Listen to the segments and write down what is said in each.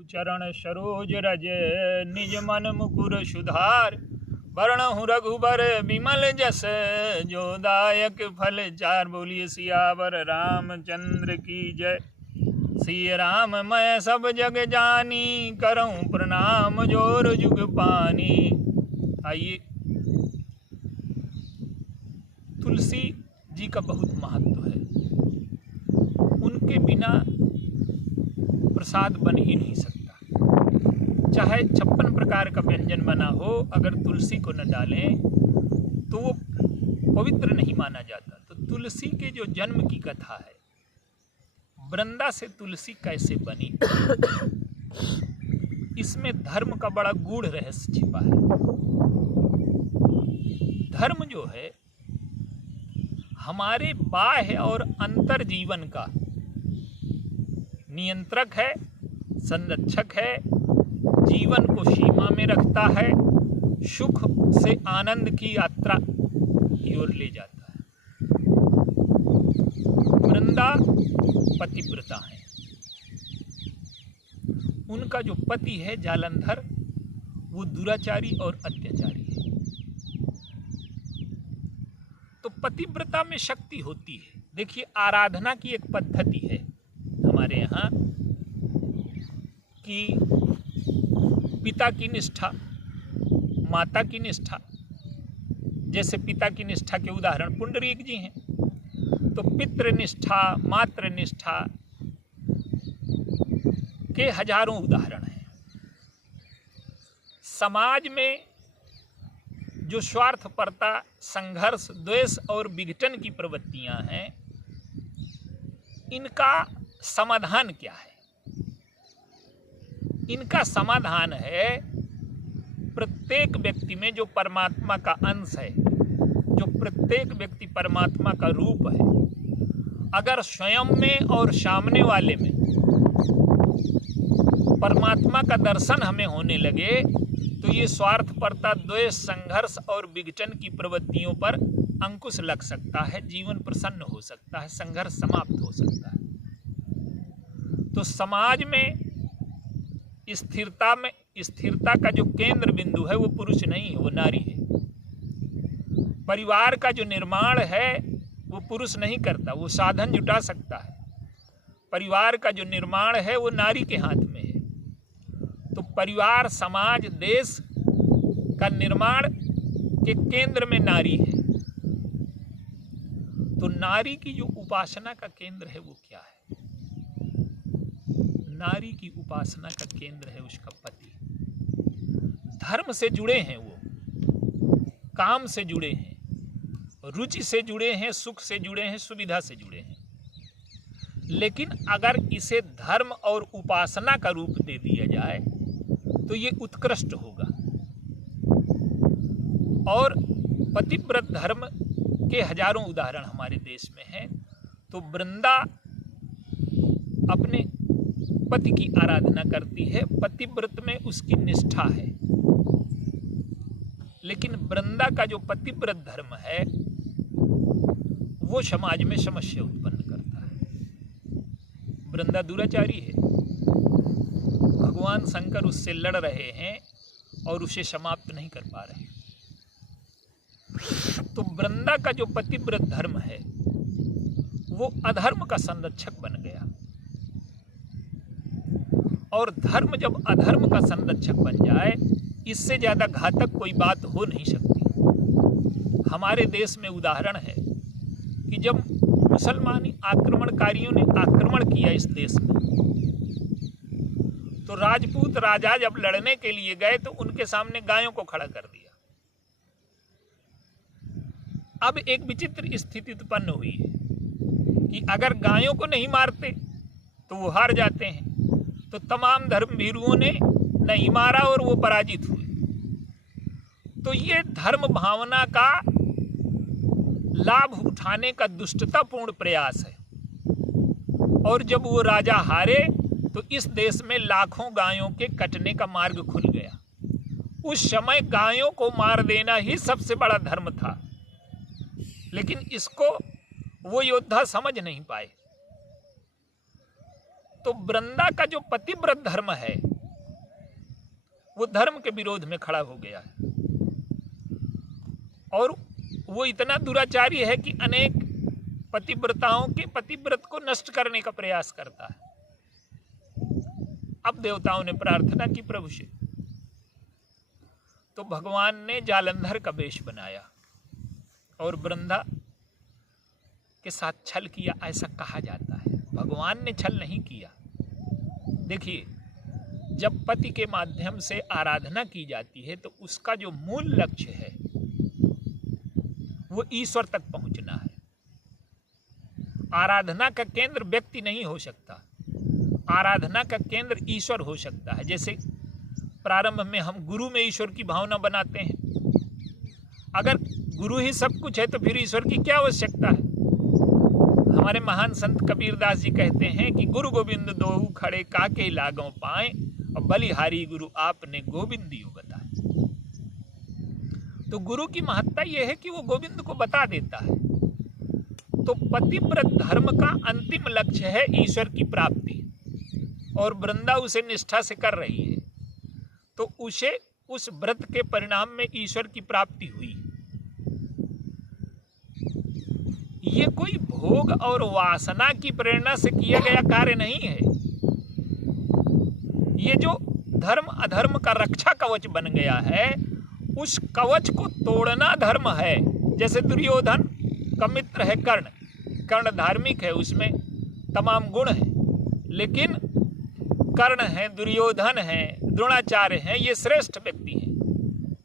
चरण सरोज रज निज मन मुकुर सुधार। वरणहु रघुबर विमल जस जो दायक फल चार। बोलिए सियावर रामचंद्र की जय। सिय राम मैं सब जग जानी करऊं प्रणाम जोर जुग पानी। आइए, तुलसी जी का बहुत महत्व है। उनके बिना प्रसाद बन ही नहीं सकता। चाहे 56 प्रकार का व्यंजन बना हो, अगर तुलसी को न डालें तो वो पवित्र नहीं माना जाता। तो तुलसी के जो जन्म की कथा है, वृंदा से तुलसी कैसे बनी, इसमें धर्म का बड़ा गूढ़ रहस्य छिपा है। धर्म जो है हमारे बाह्य और अंतर जीवन का नियंत्रक है, संरक्षक है, जीवन को सीमा में रखता है, सुख से आनंद की यात्रा की ओर ले जाता है। वृंदा पतिव्रता है। उनका जो पति है जालंधर, वो दुराचारी और अत्याचारी है। तो पतिव्रता में शक्ति होती है। देखिए, आराधना की एक पद्धति है हमारे यहाँ कि पिता की निष्ठा, माता की निष्ठा। जैसे पिता की निष्ठा के उदाहरण पुंडरीक जी हैं, तो पितृनिष्ठा, मातृनिष्ठा के हजारों उदाहरण हैं। समाज में जो स्वार्थपरता, संघर्ष, द्वेष और विघटन की प्रवृत्तियां हैं, इनका समाधान क्या है? इनका समाधान है प्रत्येक व्यक्ति में जो परमात्मा का अंश है, जो प्रत्येक व्यक्ति परमात्मा का रूप है, अगर स्वयं में और सामने वाले में परमात्मा का दर्शन हमें होने लगे तो ये स्वार्थपरता, द्वेष, संघर्ष और विघटन की प्रवृत्तियों पर अंकुश लग सकता है, जीवन प्रसन्न हो सकता है, संघर्ष समाप्त हो सकता है। तो समाज में स्थिरता का जो केंद्र बिंदु है वो पुरुष नहीं है, वो नारी है। परिवार का जो निर्माण है वो पुरुष नहीं करता, वो साधन जुटा सकता है। परिवार का जो निर्माण है वो नारी के हाथ में है। तो परिवार, समाज, देश का निर्माण के केंद्र में नारी है। तो नारी की जो उपासना का केंद्र है वो क्या है? नारी की उपासना का केंद्र है उसका पति। धर्म से जुड़े हैं वो, काम से जुड़े हैं, रुचि से जुड़े हैं, सुख से जुड़े हैं, सुविधा से जुड़े हैं। लेकिन अगर इसे धर्म और उपासना का रूप दे दिया जाए तो ये उत्कृष्ट होगा। और पतिव्रत धर्म के हजारों उदाहरण हमारे देश में हैं। तो वृंदा अपने पति की आराधना करती है, पतिव्रत में उसकी निष्ठा है। लेकिन वृंदा का जो पतिव्रत धर्म है वो समाज में समस्या उत्पन्न करता है। वृंदा दुराचारी है, भगवान शंकर उससे लड़ रहे हैं और उसे समाप्त नहीं कर पा रहे। तो वृंदा का जो पतिव्रत धर्म है वो अधर्म का संरक्षक बन गया। और धर्म जब अधर्म का संरक्षक बन जाए, इससे ज़्यादा घातक कोई बात हो नहीं सकती। हमारे देश में उदाहरण है कि जब मुसलमानी आक्रमणकारियों ने आक्रमण किया इस देश में, तो राजपूत राजा जब लड़ने के लिए गए तो उनके सामने गायों को खड़ा कर दिया। अब एक विचित्र स्थिति उत्पन्न हुई है कि अगर गायों को नहीं मारते तो वो हार जाते हैं। तो तमाम धर्मभीरुओं ने नहीं मारा और वो पराजित हुए। तो ये धर्म भावना का लाभ उठाने का दुष्टतापूर्ण प्रयास है। और जब वो राजा हारे तो इस देश में लाखों गायों के कटने का मार्ग खुल गया। उस समय गायों को मार देना ही सबसे बड़ा धर्म था, लेकिन इसको वो योद्धा समझ नहीं पाए। तो वृंदा का जो पतिव्रत धर्म है वो धर्म के विरोध में खड़ा हो गया है और वो इतना दुराचारी है कि अनेक पतिव्रताओं के पतिव्रत को नष्ट करने का प्रयास करता है। अब देवताओं ने प्रार्थना की प्रभु से, तो भगवान ने जालंधर का वेश बनाया और वृंदा के साथ छल किया, ऐसा कहा जाता है। भगवान ने छल नहीं किया। देखिए, जब पति के माध्यम से आराधना की जाती है तो उसका जो मूल लक्ष्य है वो ईश्वर तक पहुंचना है। आराधना का केंद्र व्यक्ति नहीं हो सकता, आराधना का केंद्र ईश्वर हो सकता है। जैसे प्रारंभ में हम गुरु में ईश्वर की भावना बनाते हैं। अगर गुरु ही सब कुछ है तो फिर ईश्वर की क्या आवश्यकता है। हमारे महान संत कबीरदास जी कहते हैं कि गुरु गोविंद दोहु खड़े काके लागों पाए और बलिहारी गुरु आपने गोविंदियो बताए। तो गुरु की महत्ता यह है कि वो गोविंद को बता देता है। तो पतिव्रत धर्म का अंतिम लक्ष्य है ईश्वर की प्राप्ति और वृंदा उसे निष्ठा से कर रही है, तो उसे उस व्रत के परिणाम में ईश्वर की प्राप्ति हुई। ये कोई भोग और वासना की प्रेरणा से किया गया कार्य नहीं है। ये जो धर्म अधर्म का रक्षा कवच बन गया है, उस कवच को तोड़ना धर्म है। जैसे दुर्योधन का मित्र है कर्ण, कर्ण धार्मिक है, उसमें तमाम गुण हैं, लेकिन कर्ण है, दुर्योधन है, द्रोणाचार्य हैं, ये श्रेष्ठ व्यक्ति हैं,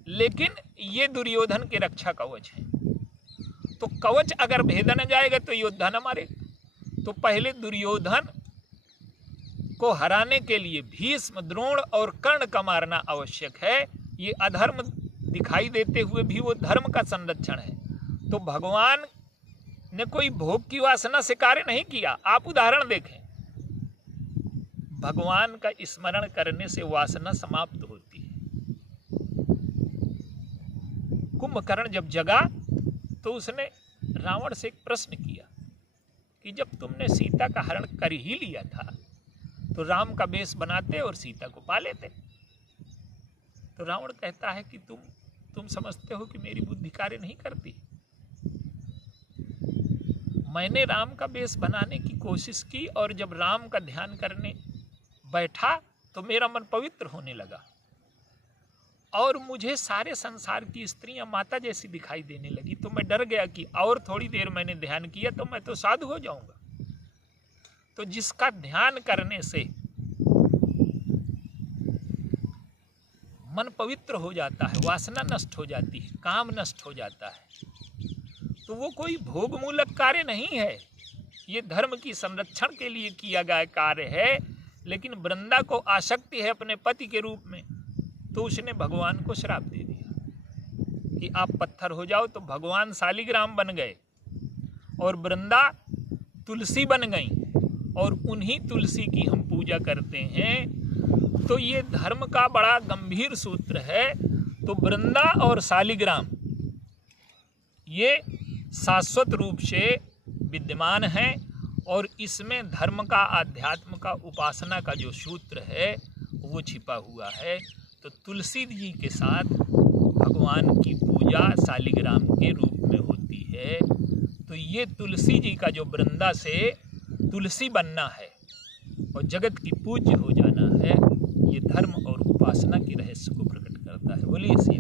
लेकिन ये दुर्योधन के रक्षा कवच है। तो कवच अगर भेदन जाएगा तो योद्धा न मारेगा। तो पहले दुर्योधन को हराने के लिए भीष्म, द्रोण और कर्ण का मारना आवश्यक है। ये अधर्म दिखाई देते हुए भी वो धर्म का संरक्षण है। तो भगवान ने कोई भोग की वासना से कार्य नहीं किया। आप उदाहरण देखें, भगवान का स्मरण करने से वासना समाप्त होती है। कुंभकर्ण जब जगा तो उसने रावण से एक प्रश्न किया कि जब तुमने सीता का हरण कर ही लिया था तो राम का वेश बनाते और सीता को पा लेते। तो रावण कहता है कि तुम समझते हो कि मेरी बुद्धि कार्य नहीं करती। मैंने राम का वेश बनाने की कोशिश की और जब राम का ध्यान करने बैठा तो मेरा मन पवित्र होने लगा और मुझे सारे संसार की स्त्रियां माता जैसी दिखाई देने लगी। तो मैं डर गया कि और थोड़ी देर मैंने ध्यान किया तो मैं तो साधु हो जाऊंगा। तो जिसका ध्यान करने से मन पवित्र हो जाता है, वासना नष्ट हो जाती है, काम नष्ट हो जाता है, तो वो कोई भोग मूलक कार्य नहीं है। ये धर्म की संरक्षण के लिए किया गया कार्य है। लेकिन वृंदा को आसक्ति है अपने पति के रूप में, तो उसने भगवान को श्राप दे दिया कि आप पत्थर हो जाओ। तो भगवान शालिग्राम बन गए और वृंदा तुलसी बन गई और उन्हीं तुलसी की हम पूजा करते हैं। तो ये धर्म का बड़ा गंभीर सूत्र है। तो वृंदा और शालिग्राम ये शाश्वत रूप से विद्यमान है और इसमें धर्म का, आध्यात्म का, उपासना का जो सूत्र है वो छिपा हुआ है। तो तुलसी जी के साथ भगवान की पूजा शालिग्राम के रूप में होती है। तो ये तुलसी जी का जो वृंदा से तुलसी बनना है और जगत की पूज्य हो जाना है, ये धर्म और उपासना के रहस्य को प्रकट करता है। बोलिए।